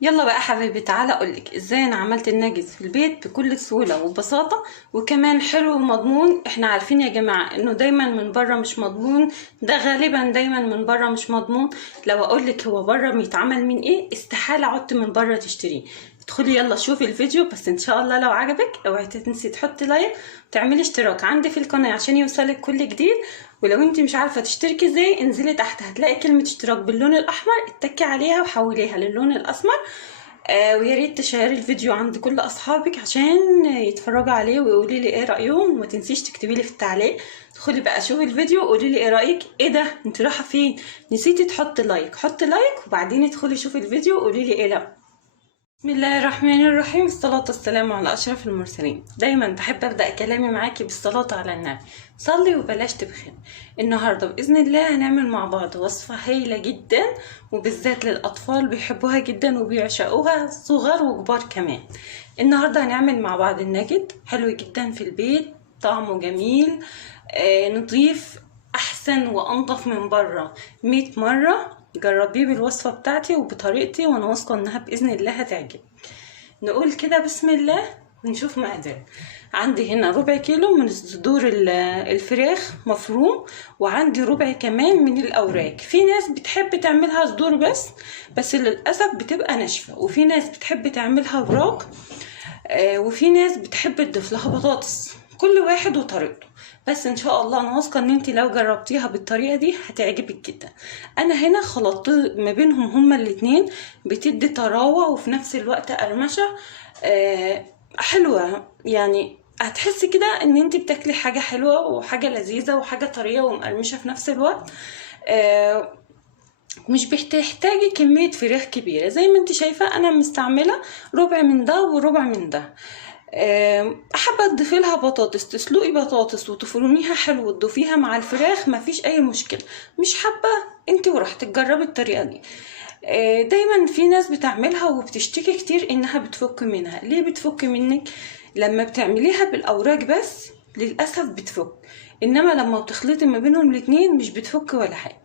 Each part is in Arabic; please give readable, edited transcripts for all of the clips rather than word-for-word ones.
يلا بقى حبيبي، تعالى اقولك ازاي انا عملت الناجتس في البيت بكل سهوله وبساطه، وكمان حلو ومضمون. احنا عارفين يا جماعه انه دايما من بره مش مضمون، ده غالبا دايما من بره مش مضمون. لو اقولك هو بره بيتعمل من ايه، استحاله عدت من بره تشتريه. ادخلي يلا شوفي الفيديو، بس ان شاء الله لو عجبك اوعي تنسي تحطي لايك وتعملي اشتراك عندي في القناه عشان يوصلك كل جديد. ولو انت مش عارفه تشتركي ازاي، انزلي تحت هتلاقي كلمه اشتراك باللون الاحمر، اتكي عليها وحوليها للون الاسمر. ويا ريت تشيري الفيديو عند كل اصحابك عشان يتفرجوا عليه ويقولوا لي ايه رايهم. وما تنسيش تكتبي لي في التعليق. ادخلي بقى شوفي الفيديو وقولي لي ايه رايك. ايه ده، انت رايحه فين؟ نسيتي تحطي لايك؟ حطي لايك وبعدين ادخلي شوفي الفيديو وقولي لي ايه لا. بسم الله الرحمن الرحيم، والصلاة والسلام على أشرف المرسلين. دايما بحب أبدأ كلامي معاكي بالصلاة على النبي. صلي وبلاش تبخل. النهاردة بإذن الله هنعمل مع بعض وصفة هايلة جدا، وبالذات للأطفال بيحبوها جدا وبيعشقوها، صغار وكبار كمان. النهاردة هنعمل مع بعض الناجت حلو جدا في البيت، طعمه جميل، نضيف، أحسن وأنضف من بره 100 مرة. جربيه بالوصفة بتاعتي وبطريقتي، وانا واثقة انها باذن الله هتعجبك. نقول كده بسم الله ونشوف مقادير. عندي هنا ربع كيلو من صدور الفراخ مفروم، وعندي ربع كمان من الاوراق. في ناس بتحب تعملها صدور بس للاسف بتبقى ناشفه، وفي ناس بتحب تعملها وراك، وفي ناس بتحب تضيف لها بطاطس. كل واحد وطريقته، بس ان شاء الله انا واثقه ان انت لو جربتيها بالطريقه دي هتعجبك جدا. انا هنا خلطت ما بينهم هما الاتنين، بتدي طراوه وفي نفس الوقت قرمشه حلوه. يعني هتحسي كده ان انت بتاكلي حاجه حلوه وحاجه لذيذه وحاجه طريه ومقرمشه في نفس الوقت. مش بتحتاجي كمية فراخ كبيرة. زي ما انت شايفة انا مستعملة ربع من ده وربع من ده. حابة تضيفي لها بطاطس، تسلقي بطاطس وتفرميها حلو وتضيفيها مع الفراخ، مفيش اي مشكلة. مش حابة انت وراحتك، جربي الطريقة دي. دايما في ناس بتعملها وبتشتكي كتير انها بتفك منها. ليه بتفك منك؟ لما بتعمليها بالاوراق بس للاسف بتفك، انما لما بتخلطي ما بينهم الاتنين مش بتفك ولا حاجه.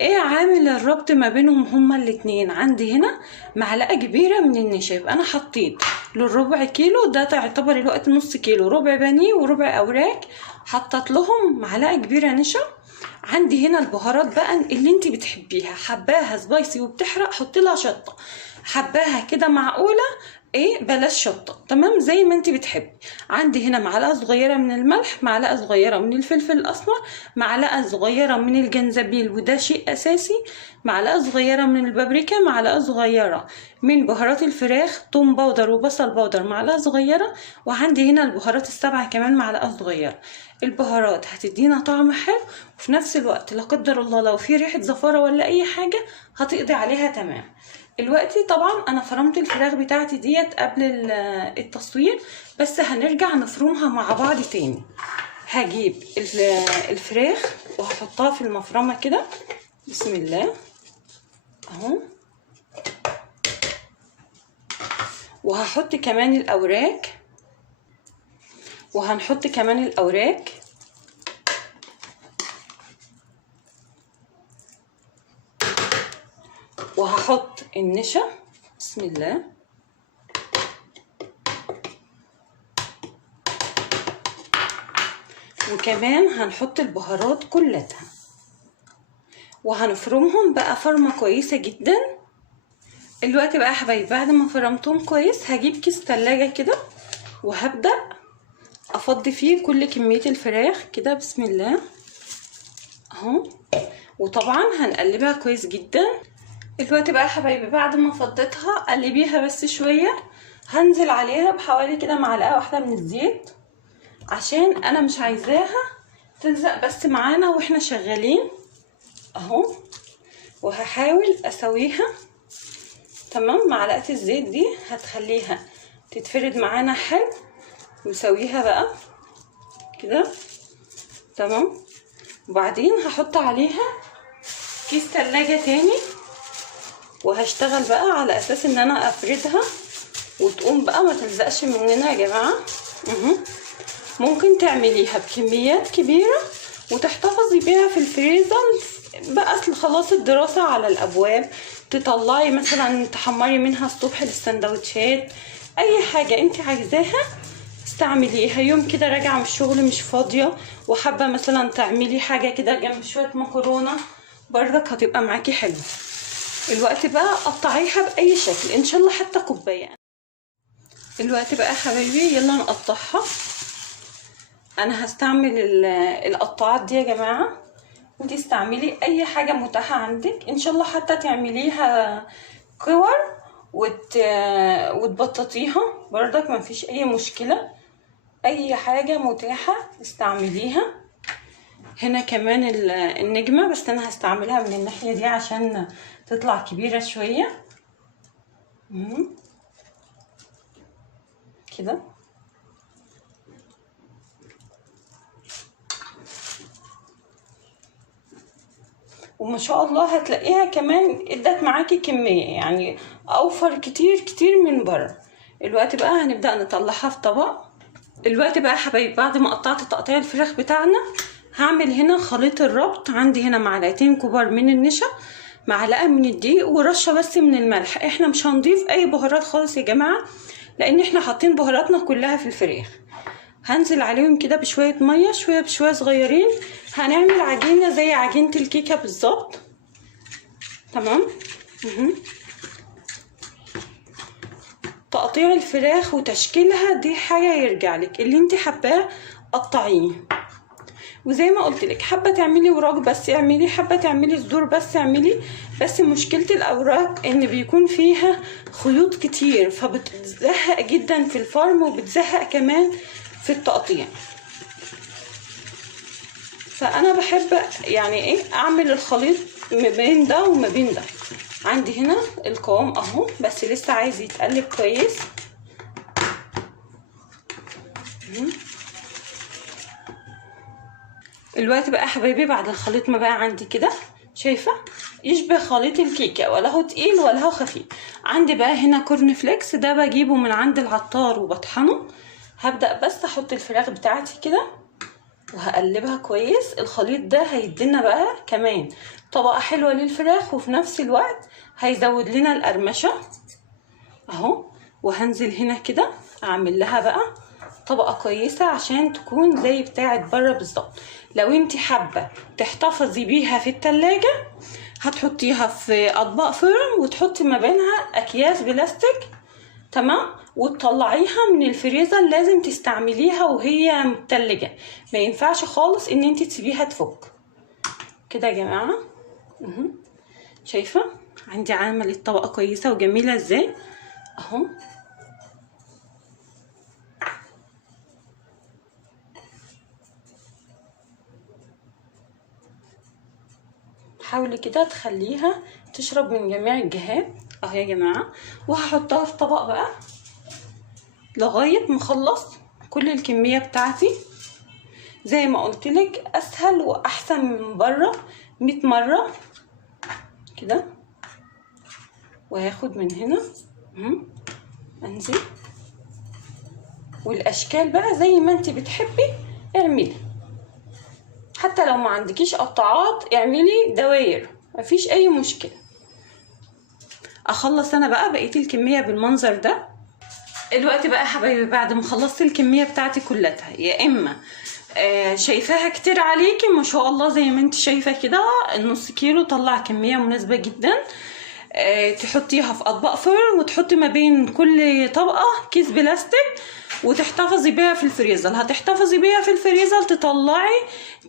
ايه عامل الربط ما بينهم هما الاتنين؟ عندي هنا معلقه كبيره من النشا. يبقى انا حطيت للربع كيلو ده، تعتبر الوقت نص كيلو، ربع بانيه وربع اوراق، حطت لهم معلقه كبيره نشا. عندي هنا البهارات بقى اللي انت بتحبيها، حباها سبايسي وبتحرق حطي لها شطه، حباها كده معقوله ايه بلاش شطه، تمام زي ما انت بتحبي. عندي هنا معلقه صغيره من الملح، معلقه صغيره من الفلفل الاسمر، معلقه صغيره من الجنزبيل وده شيء اساسي، معلقه صغيره من البابريكا، معلقه صغيره من بهارات الفراخ، توم باودر وبصل باودر معلقه صغيره، وعندي هنا البهارات السبعه كمان معلقه صغيره. البهارات هتدينا طعم حلو، وفي نفس الوقت لا قدر الله لو في ريحه زفاره ولا اي حاجه هتقضي عليها تمام. دلوقتي طبعا انا فرمت الفراخ بتاعتي ديت قبل التصوير، بس هنرجع نفرمها مع بعض تاني. هجيب الفراخ وهحطها في المفرمه كده، بسم الله اهو. وهحط كمان الاوراق، وهنحط كمان الاوراق، وهحط النشا، بسم الله، وكمان هنحط البهارات كلها، وهنفرمهم بقى فرمة كويسة جدا. الوقت بقى يا حبايبي بعد ما فرمتهم كويس هجيب كيس تلاجة كده، وهبدأ افضي فيه كل كمية الفراخ كده، بسم الله اهو. وطبعا هنقلبها كويس جدا. الوقت بقى يا حبايبي بعد ما فضيتها قلبيها بس شويه، هنزل عليها بحوالي كده معلقه واحده من الزيت، عشان انا مش عايزاها تلزق بس معانا واحنا شغالين اهو. وهحاول اسويها تمام. معلقه الزيت دي هتخليها تتفرد معانا حلو. نسويها بقى كده تمام. وبعدين هحط عليها كيس تلاجة تاني، وهشتغل بقى على اساس ان انا افردها وتقوم بقى ما تلزقش مننا يا جماعه. ممكن تعمليها بكميات كبيره وتحتفظي بيها في الفريزر بقى خلاص الدراسه على الابواب، تطلعي مثلا تحمري منها الصبح للسندوتشات، اي حاجه انت عايزاها استعمليها. يوم كده راجعه من الشغل مش فاضيه وحابه مثلا تعملي حاجه كده جنب شويه مكرونه، برضك هتبقى معاكي حلوه. الوقت بقى قطعيها باي شكل، ان شاء الله حتى كوبايه. الوقت بقى يا حبايبي يلا نقطعها. انا هستعمل القطاعات دي يا جماعه، انتي استعملي اي حاجه متاحه عندك، ان شاء الله حتى تعمليها كور وتبططيها برضك ما فيش اي مشكله. اي حاجه متاحه استعمليها. هنا كمان النجمه، بس انا هستعملها من الناحيه دي عشان تطلع كبيره شويه كده. وما شاء الله هتلاقيها كمان ادت معاكي كميه، يعني اوفر كتير كتير من بره. الوقت بقى هنبدا نطلعها في طبق. الوقت بقى يا حبايبي بعد ما قطعت تقطيع الفراخ بتاعنا، هعمل هنا خليط الربط. عندي هنا معلقتين كبار من النشا، معلقه من الدقيق، ورشه بس من الملح. احنا مش هنضيف اي بهارات خالص يا جماعه، لان احنا حاطين بهاراتنا كلها في الفراخ. هنزل عليهم كده بشويه ميه، شويه بشويه صغيرين. هنعمل عجينه زي عجينه الكيكه بالظبط. تمام. تقطيع الفراخ وتشكيلها دي حاجه يرجعلك، اللي انت حباه قطعيه. وزي ما قلت لك، حابه تعملي وراك بس اعملي، حابه تعملي صدور بس اعملي. بس مشكله الاوراق ان بيكون فيها خيوط كتير، فبتزهق جدا في الفرم وبتزهق كمان في التقطيع. فانا بحب يعني ايه اعمل الخليط ما بين ده وما بين ده. عندي هنا القوام اهو، بس لسه عايز يتقلب كويس. الوقت بقى يا حبايبي بعد الخليط ما بقى عندي كده، شايفه يشبه خليط الكيكه، ولا هو تقيل ولا هو خفيف. عندي بقى هنا كورن فليكس، ده بجيبه من عند العطار وبطحنه. هبدا بس احط الفراخ بتاعتي كده وهقلبها كويس. الخليط ده هيدينا بقى كمان طبقه حلوه للفراخ، وفي نفس الوقت هيزود لنا القرمشه اهو. وهنزل هنا كده اعمل لها بقى طبقه كويسه عشان تكون زي بتاعه بره بالظبط. لو انت حابه تحتفظي بيها في التلاجة، هتحطيها في اطباق فرن وتحطي ما بينها اكياس بلاستيك. تمام. وتطلعيها من الفريزر، لازم تستعمليها وهي متلجة، ما ينفعش خالص ان انت تسيبيها تفك كده يا جماعه. شايفه عندي عملت طبقه كويسه وجميله ازاي اهو. حاولي كده تخليها تشرب من جميع الجهات اهو يا جماعه. وهحطها في طبق بقى لغايه ما اخلص كل الكميه بتاعتي. زي ما قلتلك اسهل واحسن من بره 100 مره كده. وهاخد من هنا انزل. والاشكال بقى زي ما انت بتحبي اعملي، حتى لو ما عندكيش قطعات اعملي دواير، مفيش اي مشكله. اخلص انا بقى بقيه الكميه بالمنظر ده. الوقت بقى يا حبايبي بعد ما خلصت الكميه بتاعتي كلها، يا اما شايفاها كتير عليكي ما شاء الله زي ما انت شايفه كده، النص كيلو طلع كميه مناسبه جدا. تحطيها في اطباق فرن وتحطي ما بين كل طبقه كيس بلاستيك وتحتفظي بيها في الفريزر. هتحتفظي بيها في الفريزر تطلعي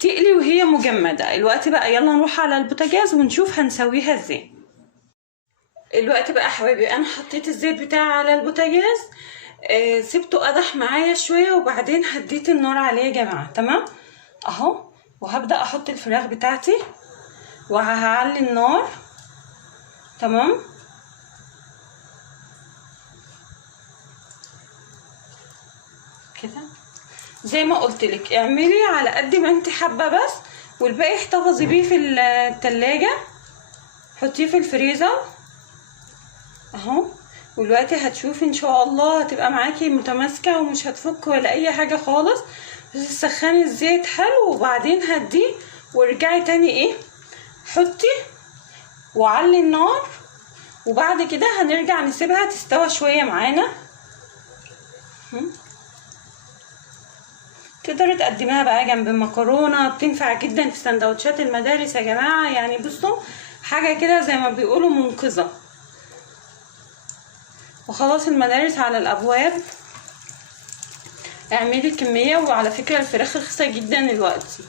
تقلي وهي مجمده. الوقت بقى يلا نروح على البوتاجاز ونشوف هنسويها ازاي. الوقت بقى يا حبايبي انا حطيت الزيت بتاعي على البوتاجاز، سبته قدح معايا شويه وبعدين هديت النار عليه يا جماعه. تمام اهو. وهبدا احط الفراخ بتاعتي وهعلي النار. تمام. كده زي ما قلت لك اعملي على قد ما انت حابه بس، والباقي احتفظي بيه في التلاجة، حطيه في الفريزر اهو. والوقت هتشوفي ان شاء الله هتبقى معاكي متماسكه ومش هتفك ولا اي حاجه خالص. بس تسخني الزيت حلو وبعدين هديه وارجعي تاني ايه حطي وعلي النار وبعد كده هنرجع نسيبها تستوى شويه معانا. تقدري تقدميها بقى جنب المكرونه، بتنفع جدا في سندوتشات المدارس يا جماعه. يعني بصوا حاجه كده زي ما بيقولوا منقذه. وخلاص المدارس على الابواب، اعملي كميه. وعلى فكره الفراخ رخيصه جدا دلوقتي.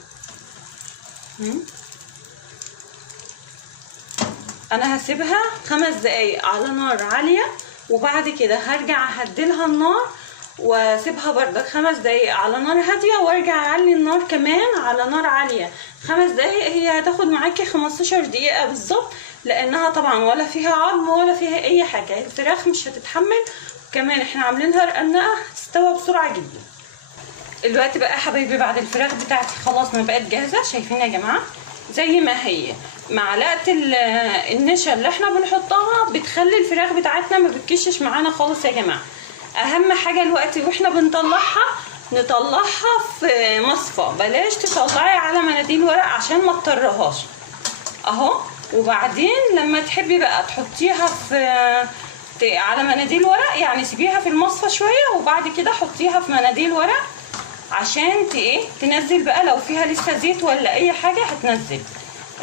انا هسيبها 5 دقايق على نار عاليه، وبعد كده هرجع اهدلها النار واسيبها بردك 5 دقايق على نار هاديه، وارجع اعلي النار كمان على نار عاليه 5 دقايق. هي هتاخد معاكي 15 دقيقه بالظبط، لانها طبعا ولا فيها عظم ولا فيها اي حاجه. الفراخ مش هتتحمل، وكمان احنا عاملينها رقنقه هتستوى بسرعه جدا. دلوقتي بقى يا حبايبي بعد الفراخ بتاعتي خلاص ما بقت جاهزه، شايفين يا جماعه زي ما هي. معلقه النشا اللي احنا بنحطها بتخلي الفراخ بتاعتنا ما بتكشش معانا خالص يا جماعه. اهم حاجه دلوقتي واحنا بنطلعها نطلعها في مصفى، بلاش تطلعي على مناديل ورق عشان ما تطرهاش اهو. وبعدين لما تحبي بقى تحطيها على مناديل ورق، يعني سيبيها في المصفى شويه وبعد كده حطيها في مناديل ورق عشان تنزل بقى لو فيها لسه زيت ولا اي حاجه هتنزل.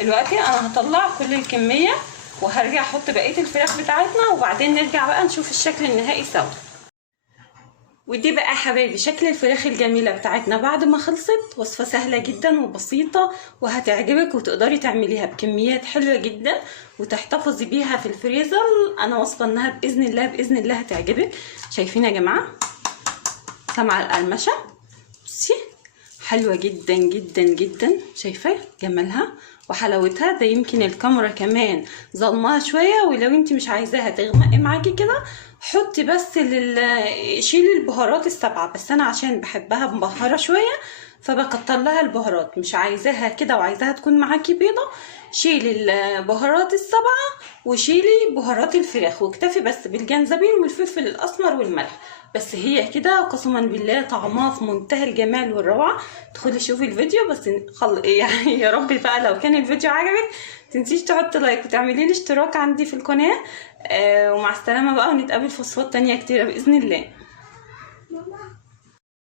دلوقتي انا هطلع كل الكميه وهرجع احط بقيه الفراخ بتاعتنا، وبعدين نرجع بقى نشوف الشكل النهائي سوا. ودي بقى حبايبي شكل الفراخ الجميله بتاعتنا بعد ما خلصت. وصفه سهله جدا وبسيطه وهتعجبك، وتقدري تعمليها بكميات حلوه جدا وتحتفظي بيها في الفريزر. انا واثقه انها باذن الله هتعجبك. شايفين يا جماعه سامعه القرمشه؟ بصي حلوه جدا جدا جدا، شايفه جمالها وحلاوتها. ده يمكن الكاميرا كمان ظلمها شويه، ولو انت مش عايزاها تغمق معاكي كده حطي بس شيلي البهارات ال7، بس انا عشان بحبها مبهره شويه فبكتر لها البهارات. مش عايزاها كده وعايزاها تكون معاكي بيضه، شيلي البهارات ال7 وشيلي بهارات الفراخ، واكتفي بس بالجنزبيل والفلفل الاسمر والملح بس. هي كده قسما بالله طعمها في منتهى الجمال والروعه. ادخلي شوفي الفيديو بس يعني يا رب بقى لو كان الفيديو عجبك تنسيش تحطي لايك وتعملي لي اشتراك عندي في القناه. ومع السلامه بقى، ونتقابل في وصفات تانية كتيره باذن الله.